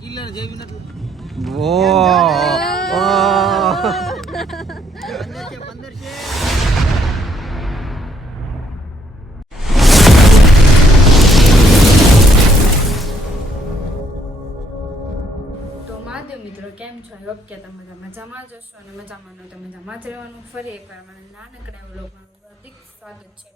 Killer જેવી નથી. ઓ પંદર છે તો મહાદેવ મિત્રો કેમ છો? આઈ હોપ કે તમે મજામાં જ હશો અને મજામાં ન તો મજામાં જ રહેવાનું. ફરી એકવાર મને નાનકડા એવો લોકોનું હાર્દિક સ્વાગત છે.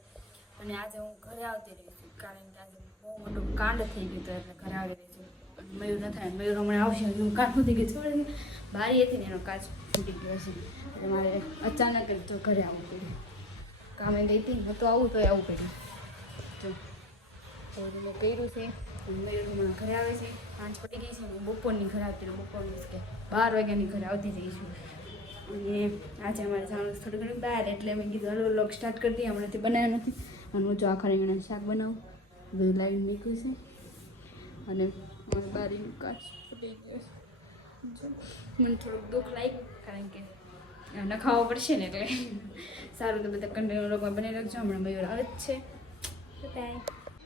અને આજે હું ઘરે આવતી રહી છું કારણ કે આજે બહુ મોટું કાંડ થઈ ગયું હતું એટલે ઘરે આવી રહી છું. મયુર ન થાય મયુર હમણાં આવશે હું કાચ નથી ગયું છોડી બારી હતી ને એનો કાચ ફૂટી ગયો છે. એટલે મારે અચાનક જ તો ઘરે આવવું પડ્યું. કામે ગઈ હતી તો આવું તો આવવું પડ્યું. જો, તો મેં કર્યું છે. મયુર હમણાં ઘરે આવે છે. પાંચ પડી ગઈ છે, હું બપોરની ઘરે આવતી બપોરની કે બાર વાગ્યાની ઘરે આવતી જઈશું અને આજે અમારે જવાનું થોડું ઘણું બહાર, એટલે મેં કીધું, હલો લોક સ્ટાર્ટ કરી દઈએ. હમણાંથી બનાવ્યા નથી. અને હું જો આખા રીંગણા શાક બનાવું. બધું લાવીને મૂક્યું છે. અને મારી બારીનું મને થોડુંક દુઃખ લાગ્યું, કારણ કે નખાવો પડશે ને એટલે સારું તો બધા કન્ટિન્યુ લોકોમાં બની રાખજો. હમણાં મયુર આવે જ છે.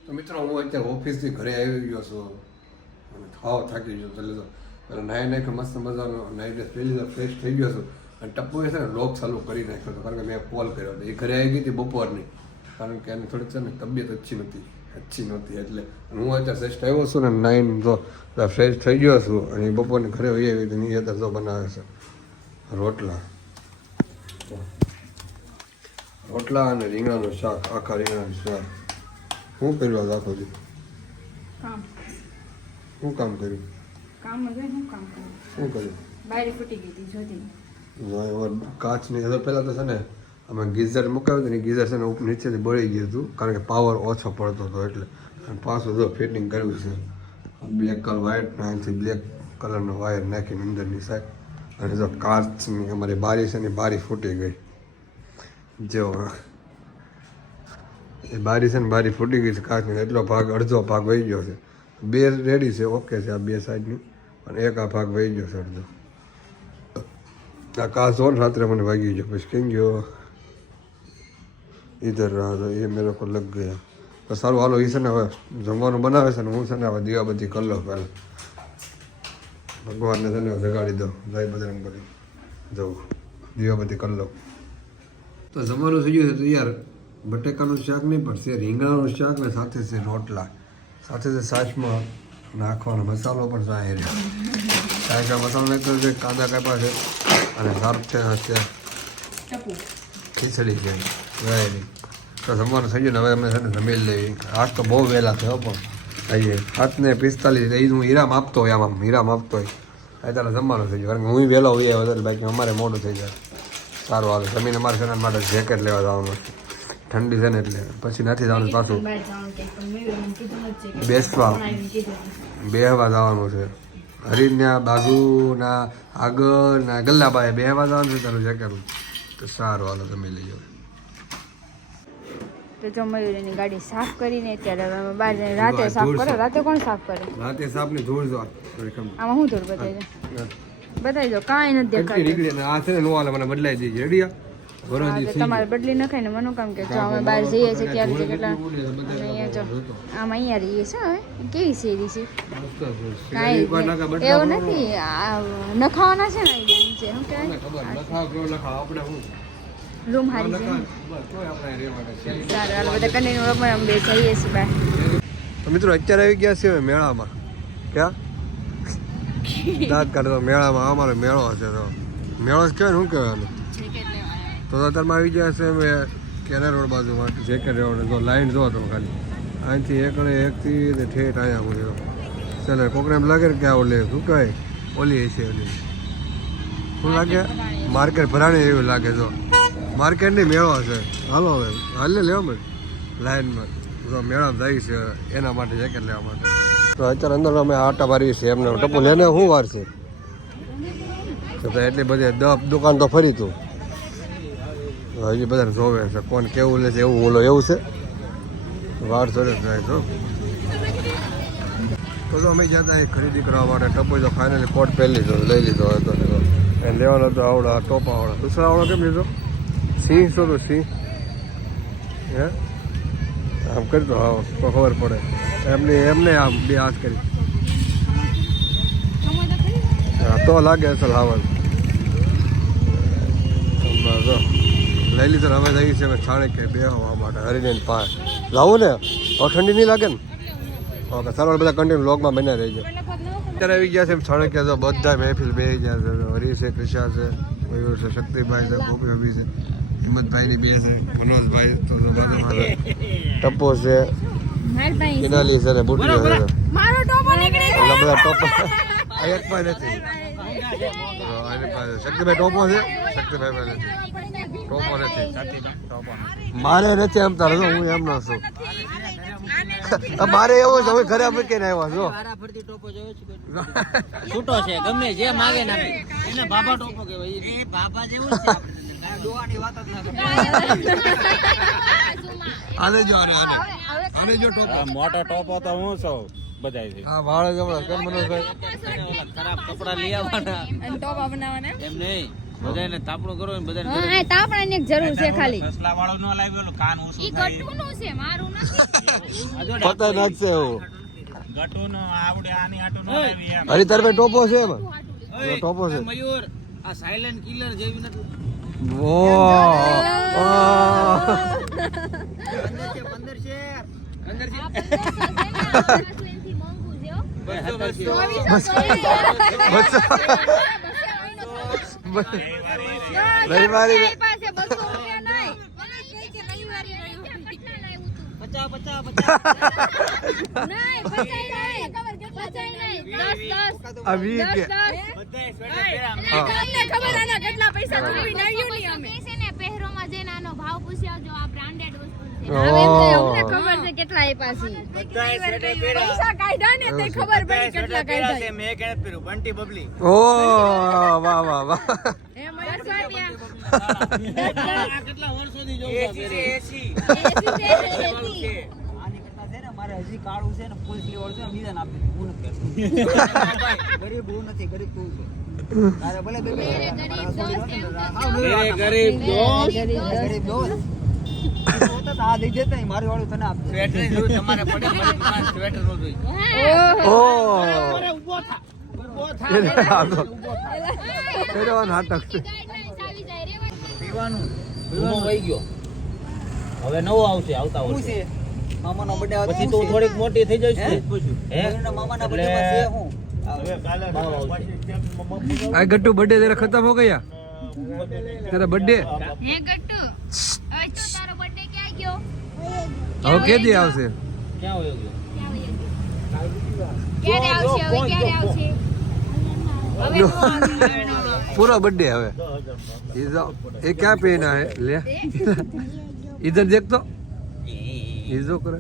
તો મિત્રો, હું અત્યારે ઓફિસથી ઘરે આવી ગયો છું. અને થાવ થાકી ગયો એટલે તો પેલા નાઈ નાખી, મસ્ત મજાનો નાઈ ડ્રેસ પહેરી લીધો ફ્રેશ થઈ ગયો છું. અને ટપ્પુએ છે ને લોક ચાલુ કરી નાખ્યો હતો. કારણ કે મેં કોલ કર્યો હતો. એ ઘરે આવી ગઈ હતી બપોરની. કારણ કે એની થોડીક છે ને તબિયત અચ્છી નથી અચ્છી નહોતી એટલે હું અત્યારે શ્રેષ્ઠ આવ્યો છું ને નાઈન તો ફ્રેશ થઈ ગયો છું અને બપોરને ઘરે વહી આવી હતી એ અત્યારે જો બનાવે છે. રોટલા. રોટલા અને રીંગણાનું શાક આખા રીંગણાનું શાક. હું કર્યું આજ આખો દી શું કામ કર્યું? કામ શું કામ કરું શું કર્યું? બારી ફૂટી ગઈ હતી જોતી. વાહ, એવા કાચની પહેલાં તો છે ને અમે ગીઝર મુકાવ્યું હતું ને ગીઝર છે ને ઉપર નીચેથી બળી ગયું હતું. કારણ કે પાવર ઓછો પડતો હતો એટલે. પાછું જો ફિટિંગ કર્યું છે. બ્લેક કલર વ્હાઇટ અહીંથી બ્લેક કલરનો વાયર નાખીને અંદરની સાઈડ અને જો કાચની અમારી બારી છે ને બારી ફૂટી ગઈ. જો. એ બારી છે ને બારી ફૂટી ગઈ છે કાચની એટલો ભાગ, અડધો ભાગ વહી ગયો છે. બે રેડી છે ઓકે છે આ બે સાઈડની પણ એક આ ભાગ વહી ગયો છે અડધો. આ કાચ हो રાત્રે મને વાગી ગયો. પછી કેમ ગયો? ઇધર રહા તો એ મેરે કો લગ ગયા. તો સારું હાલો એ છે ને હવે જમવાનું બનાવે છે ને હું છે ને હવે દીવાબત્તી કરી લો પહેલાં. ભગવાનને છે ને જગાડી દો જય બજરંગ બલી. જવું. દીવાબત્તી કરી લો તો જમવાનું થઈ ગયું છે તૈયાર. બટેકાનું શાક નહીં પણ છે રીંગણાનું શાક ને સાથે છે રોટલા. સાથે છે સાસમાં નાખવાનો મસાલો પણ સાહે કાંઈ સાહેકા મસાલો નાખ્યો છે કાંદા કાપ્યા છે અને સારું છે છે. ખીચડી છે. તો જમવાનું થઈ ગયું હવે અમે છે ને જમી લેવી આજ તો બહુ વહેલા થયો પણ આઈએ. સાતને પિસ્તાલીસ એ હું હીરા આપતો હોય આમ હીરા આપતો હોય. અત્યારે જમવાનું થઈ ગયું. કારણ કે હું વહેલો હોઈએ વધારે બાકી અમારે મોડું થઈ જાય. સારું હાલો. જમીન અમારે છે માટે જેકેટ લેવા જવાનું છે. ઠંડી છે ને એટલે. પછી નથી જવાનું પાછું. બેસવા. બેહવા જવાનું છે. હરીના બાજુના આગળના ગલ્લાબાએ બેહવા જવાનું છે તારું જેકેટ. તો સારું હાલો લઈ લઈએ. તો જો મયુરીની ગાડી સાફ કરીને અત્યારે હવે બહાર જઈને રાતે સાફ કરો. રાતે કોણ સાફ કરે? રાતે સાપની ધૂળ જો આમાં હું થોડું બતાવી બતાવી દો કાંઈ નથી દેખાતું. નીકળી આ છે ને નોવાલે મને બદલાઈ દીધી રેડિયા તમારે બદલી નખાય ને મને કામ કે જો અમે બહાર જઈએ છીએ ક્યારે છે કેટલા અહીંયા જો. આમ અહીંયા રહીએ છે હવે. કેવી શેરી છે? કાંઈ એવું નથી. આ નખાવાના છે ને અહીંયા નીચે શું કહેવાય? રૂમ હારી છે. સારું હાલો બધા કન્ટિન્યુ રમણ અમે બે જઈએ છીએ બહાર તો મિત્રો અત્યારે આવી ગયા છે મેળામાં. ક્યાં? દાંત કાઢતો મેળામાં અમારો મેળો હશે તો. મેળો જ કહેવાય ને શું કહેવાનું? તો અત્યારમાં આવી ગયા છે અમે કેરા રોડ બાજુમાં જેકેટ રોડ જો લાઈન જો તમે ખાલી. અહીંથી એકડે એકથી ને ઠેઠ અહીંયા હું ચાલે કોકને એમ લાગે ને કે આ ઓલે શું કહેવાય ઓલી છે ઓલી. શું લાગે? માર્કેટ ભરાણી એવું લાગે જો. માર્કેટની મેળો છે હાલો હવે. હાલે, લેવા મળે. લાઈનમાં તો મેળામાં છે, એના માટે જેકેટ લેવા માટે. તો અત્યારે અંદર અમે આટા મારીએ છીએ એમને. ટપુ, લેને શું વાર છે? તો એટલી બધી દબ દુકાન તો ફરી તું. હજી બધા જોવે છે, કોણ કેવું લે છે, એવું બોલો એવું છે. વાર સરસ જાય તો તો અમે જતા એ ખરીદી કરવા માટે ટપો તો ફાઇનલી કોટ પહેરી લીધો, લઈ લીધો હતો એને લેવાનો હતો આવડા ટોપા આવડો. દુસરા આવડો કેમ લીધો? સિંહ શું તો સિંહ હે આમ કરી દો આવો તો ખબર પડે એમને એમને આમ બે હાથ કરી તો લાગે અસલ હાવલ લઈ લીધો હવે જઈએ છે છાણે કે બે હવા માટે હરિને પાસ લાવું ને ઠંડી નહીં લાગે ને ઓકે ચાલો બધા કન્ટિન્યુ લોગમાં બન્યા રહેજો અત્યારે આવી ગયા છે છાણે કે બધા મહેફિલ બે ગયા છે હરી છે કૃષા છે મયુર છે શક્તિભાઈ છે ગોપી છે હિંમતભાઈની બે છે મનોજભાઈ તો જો. ટપ્પો છે કિનાલી છે ને બુટી છે. મારો ટોપો નીકળી ગયો. એટલે બધા ટોપો આ એક પણ નથી. શક્તિભાઈ ટોપો છે? શક્તિભાઈ પાસે નથી. ટોપો નથી. મારે નથી એમ તારે હું એમ ના છું મારે એવું છે હવે ઘરે આપણે કઈ આવ્યા છો. વારા ફરતી ટોપો જોયો છે છૂટો છે ગમે જે માગે ના એને બાબા ટોપો કહેવાય. એ બાબા જેવું જ છે ડોવાની વાત જ ના કરે. આને જો આને આને. આને જો ટોપો. મોટો ટોપો તો હું છું બધાય હા વાળ ખરાબ કપડા લઈ આવવાના. અને ટોપા બનાવવાના એમ નહીં. બધાને તાપણું કરો ને બધાને હા તાપણાની એક જરૂર છે ખાલી. સસલા વાળો ન લાવ્યો કાન ઓછું થાય. છે મારું નથી. પતા નાખશે એવું. ગટુ નો આવડે આની આટું નો લાવી એમ હરી તરફે ટોપો છે એમાં? ટોપો છે. મયુર આ સાયલેન્ટ કિલર જેવી નથી. રવિવારે પચાસ પચાસ પચાસ. કે. ખબર આના કેટલા પૈસા ચૂકવીને આવ્યું નહીં અમે. પહેરોમાં જઈને આનો ભાવ પૂછી આવજો આ બ્રાન્ડેડ વસ્તુ છે. હવે એમ તો અમને ખબર છે કેટલા આપ્યા છે. બધાય સ્વેટર પહેરા. પૈસા કાઢ્યા ને તે ખબર પડી કેટલા કાઢ્યા. છે. મેં એક એને બંટી બબલી. ઓ વાહ વાહ વાહ કેટલા વર્ષોથી જોઉં છું. હજી કાળું છે ને ફૂલ સ્લીવ છે ને બીજાને આપી. હું નથી ગરીબ હું નથી ગરીબ તું છે. તારે ભલે ગરીબ ગરીબ દોસ્ત નાટક હવે નવો આવશે આવતા વર્ષે. મામાનો બર્થડે આવે પછી તો થોડીક મોટી થઈ જઈશ હે? મામાના બર્થડે માં છે હું બર્થડે જરા ખતમ હો ગયા તારા બર્થડે હવે તો આવશે? ક્યાં હોય ગયો? ક્યારે પૂરો બર્થડે હવે. એ ક્યાં પેના હે? લે. ઇધર દેખતો ઈઝો કરે.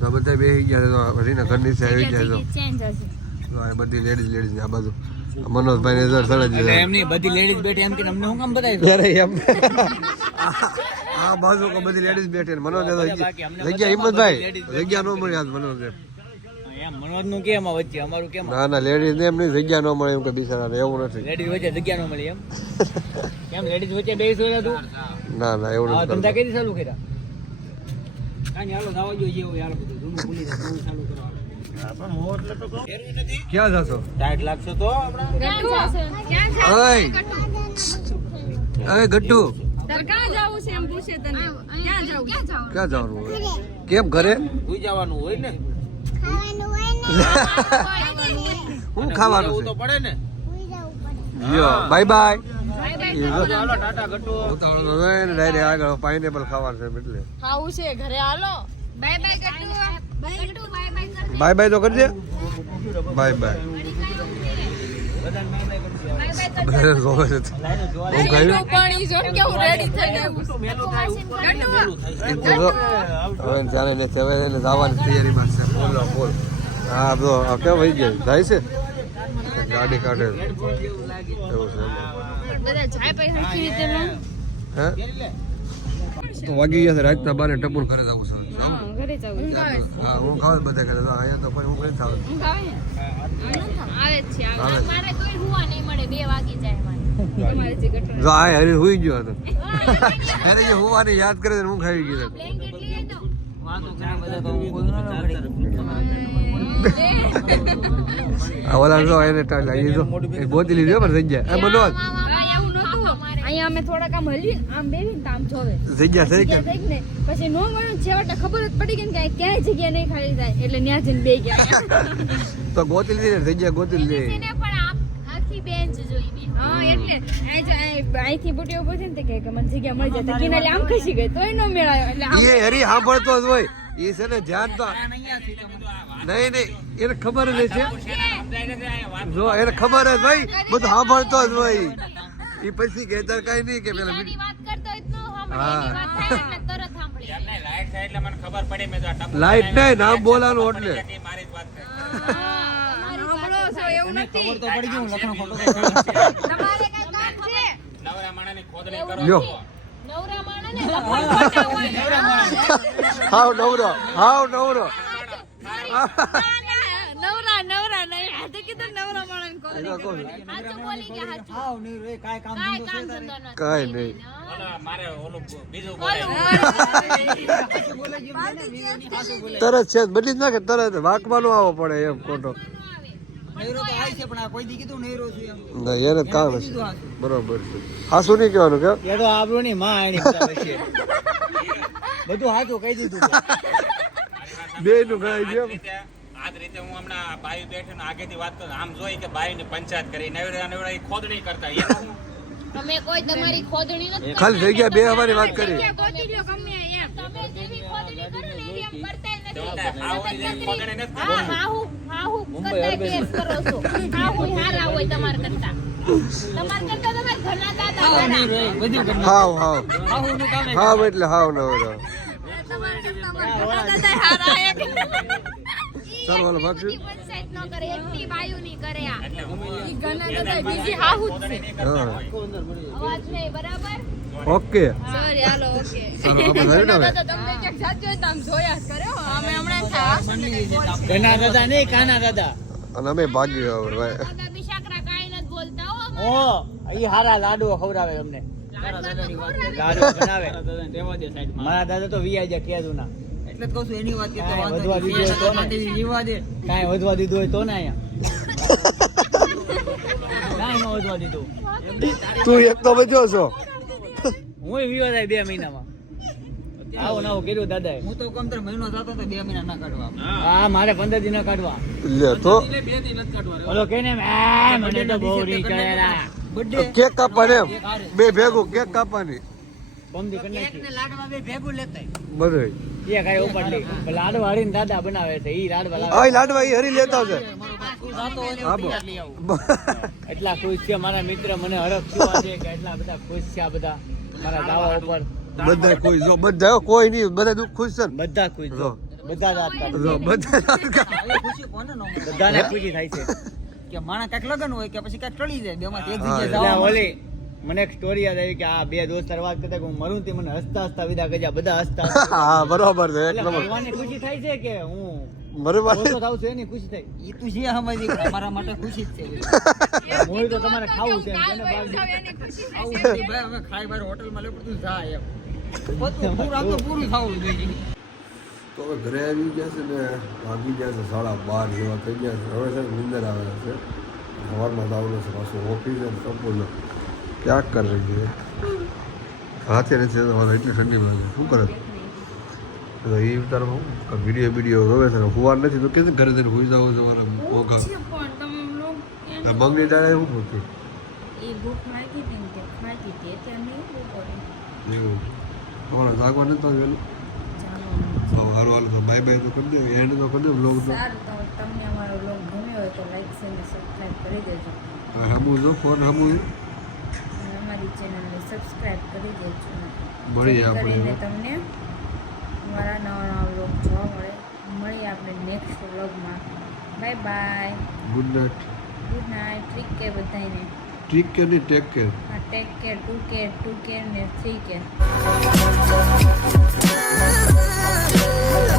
તો બધા બેસી ગયા તો હરીના ઘરની સાઈડ આવી ગયા તો. બધી લેડીઝ લેડીઝ આ બાજુ. મનોજભાઈ ને જર સડે એટલે એમ બધી લેડીઝ બેઠી એમ કે અમને હું કામ બતાવી અરે એમ. આ બાજુ કો બધી લેડીઝ બેઠી મનોજ જગ્યા હિંમતભાઈ. જગ્યા ન મળી આજ મનોજ. એમ. એમ કેમ વચ્ચે? અમારું કેમ? ના ના લેડીઝ ને એમની જગ્યા ન મળે એમ કે બિચારાને એવું નથી. લેડીઝ વચ્ચે જગ્યા ન મળે એમ? કેમ લેડીઝ વચ્ચે બેસી સોયલા તું? ના ના એવું નથી ધંધા. કઈ ચાલુ કર્યા? કાંઈ હાલો દાવા જોઈએ એવું હાલો બધું. જૂનું ભૂલી જાય નવું ચાલુ કરો ક્યાં જશો? ટાઈટ લાગશો તો ક્યાં અરે ગટ્ટુ જવું જવું? જાવ જવાનું હોય? કેમ ઘરે? જવાનું હોય ને? હું ખાવાનું તો છે પડે ને યો બાય બાય આગળ પાઇનેપલ ખાવાનું છે એટલે. ખાવું છે ઘરે હાલો. Bye bye bye bye bye bye તો કરજે. બાય બાય જવાની તૈયારીમાં છે. બોલો બોલ. હા તો કેમ વહી ગઈ જાય છે? ગાડી કાઢે. એવું છે. બધા જાય પછી હરખી રીતે ના હે? તો વાગી ગયા છે રાતના બારે ટપુર ઘરે જવું છે. હા હું ખાવ બધા કરે અહીંયા તો કોઈ હું નથી ખાવ આવે છે. મારે તોય હુવા નહીં મળે બે વાગી જાય મારે. તમારે જે ગટર જો આ હરી હુઈ ગયો હતો. અરે જે હોવાની યાદ કરે હું ખાઈ ગયો આ ઓલા જો એને ટાળ એ જો એ ગોતી લીધી પણ જગ્યા. આવું નહોતું. અહીંયા અમે થોડાક આમ હલીએ આમ આમ જોવે. જગ્યા થઈ ને પછી નો મળ્યું છેવટે ખબર જ પડી ગઈ ને કે ક્યાંય જગ્યા નહીં ખાલી થાય એટલે ન્યા જઈને બે ગયા. તો ગોતી લીધી જગ્યા ગોતી લીધી. પણ આ- આખી બેન્ચ જોઈ બી હા એટલે. આ જો આ અહીંથી બુટી ઊભો છે ને તે કહે કે મને જગ્યા મળી જાય. આમ ખસી ગઈ તોય નો મેળાયો. એટલે આમ એ હરી સાંભળતો જ હોય. એ છે ને ધ્યાન તો નહીં નહીં એને ખબર જ છે જો એને ખબર જ ભાઈ બધું સાંભળતો જ ભાઈ એ પછી કહેતા કઈ નહીં કે પેલા. હા. લાઈટ થાય એટલે મને ખબર પડી મેં તો આ ટપુ લાઈટ લગાવીને નહીં નામ બોલાનું એટલે જાય કે મારી જ વાત થાય. સાંભળો છો એવું નથી તમારે કઈ કામ છે નવરા માણાની ખોદણી એવું કરો લ્યો. નથી. નવરા માણસને લખણ ખોટા હોય. હાવ નવરો હાવ નવરો નવરા નવરા નહીં હાથે કીધું નવરા માણસ કોલ એ તો કહું છું. સાચું બોલી ગયા સાચું. કાંઈ કામ ધંધો નથી. કાંઈ નહીં. મારે ઓલું બીજું બોલે. તરત છે બદલી જ નાખે તરત વાકમાં નો આવો પડે એમ ખોટો. ના બરોબર છે. હાસુ નહીં કહેવાનું કે? એ તો આપણું ની માં એની બધા સાચું કહી દીધું. બે નું ગાય જેમ રીતે આ જ રીતે હું હમણાં ભાઈ બેઠી ને આગેથી વાત કરું આમ જોઈ કે બાઈ ની પંચાયત કરી નવરા નવરા ઈ ખોદણી કરતા અમે કોઈ તમારી ખોદણી નથી ખાલી જગ્યા બે હવાની વાત કરી. ગોતી લ્યો ગમે એમ. તમે જેવી ખોદણી કરો ને એવી એમ કરતા નથી. આ ઓલી જેવી ખોદણી નથી. હા, કરતા. હા, હું- હા, હું કરતા કેસ કરો છો. હા, હારા હોય તમાર કરતા. તમાર કરતા તમે ઘણા દાદા હાવ હાવ હાવ. એટલે હાવ નવરો દાદા હારા એક. ચાલો હાલો ઈ ભાગશું પંચાયત ન કરે, એકટી બાયુની કરે આ. ઈ ઘણા દાદા બીજી હાહુ જ છે. અવાજ નહીં, બરાબર? ઓકે. સોરી હાલો ઓકે. ચાલો આપણે થયું ને હવે? દાદા તમને ક્યાંક સાચું હોય તો આમ જોયા કરે હો. અમે હમણાં થયા ઘના દાદા નહીં કાના દાદા. અને અમે ભાગી હવે ભાઈ. દાદા બિશાકરા કાંઈ નથી બોલતા હો ઓ ઈ હારા લાડુઓ ખવડાવે અમને. બનાવે મારા દાદા તો વીઆઈ જાય કેદુના એટલે જ કહું છું એની વાત કે તો કાંઈ વાંધો વધવા નહીં. તો ને. માટે જીવવા દે કાંઈ વધવા દીધું હોય તો ને અહીંયા. કાંઈ ન વધવા દીધું. તું એક તો બચ્યો છો. હું વિવા થાય બે મહિનામાં. આવું નવું કર્યું દાદાએ. હું તો કમતર મહિનો થતો તો બે મહિના ના કાઢવા. હા મારે પંદર દિન કાઢવા. લે તો. ઓલો કે ને મને તો બહુ રીચ ચડેલા બર્થડે કેક કાપવાની એમ? બે ભેગું કેક કાપવાની. એટલા ખુશ છે મારા મિત્ર મને હરખ થયો કે એટલા બધા ખુશ છે આ બધા મારા દાવા ઉપર. બધા કોઈ જો બધા કોઈ નહીં બધા દુઃખ ખુશ છે બધા ખુશ જો. બધા બધા ખુશી કોને બધાને ખુશી થાય છે. કે માણા કાંઈક લગન હોય કે પછી કાંઈક ટળી જાય બેમાંથી એક જગ્યાએ જવાનું. ઓલી મને એક સ્ટોરી યાદ આવી કે આ બે દોસ્તાર વાત કરતા કે હું મરું તે મને હસતા હસતા વિદા કર્યા બધા હસતા હસતા. હા બરોબર છે એક એટલે નંબર ભગવાનને ખુશી થાય છે કે હું બરોબર. ઓછો થાઉં છું એની ખુશી થાય? ઈ તું જે સમજી પણ અમારા માટે ખુશી જ છે. મોહી તો તમારે ખાવું છે એમ. એની ખુશી આવું નથી ભાઈ અમે ખાઈ બાર હોટલમાં લેવું તું જા એમ. બધું પૂરું આમ તો પૂરું ખાવું જોઈએ. તો હવે ઘરે આવી ગયા છે ને વાગી ગયા છે સાડા બાર જેવા થઈ ગયા છે. હવે છે ને નિંદર આવેલા છે. સવારમાં તો છે પાછું ઓફિસ સંપૂર્ણ ક્યાંક કર રહી છે. હાથે રહે છે તમારે એટલી ઠંડી લાગે શું કરે? તો એ વિચારમાં વીડિયો વીડિયો ગમે છે હુવાર નથી તો કે ઘરે જઈને હોઈ જાવ છો મારા મોઘા મમ્મી દાડે શું બપોરે એવું. તમારે જાગવા નથી તો તો હારું હાલ તો બાય બાય તો કરી દે એન્ડ તો કરી દે બ્લોગ તો. સારું તમને અમારો લોગ ગમ્યો હોય તો લાઈક શેર અને સબસ્ક્રાઇબ કરી દેજો. હવે હમું જો ફોન હમું. અમારી ચેનલને સબસ્ક્રાઇબ કરી દેજો. મળીએ આપણે તમને અમારા નવા નવા બ્લોગ જોવા મળે. મળીએ આપણે નેક્સ્ટ બ્લોગમાં bye bye good night good night trick કે બધાને. ટેક કેર ને ટેક કેર હા take care two care two care ને થ્રી કેર Hello.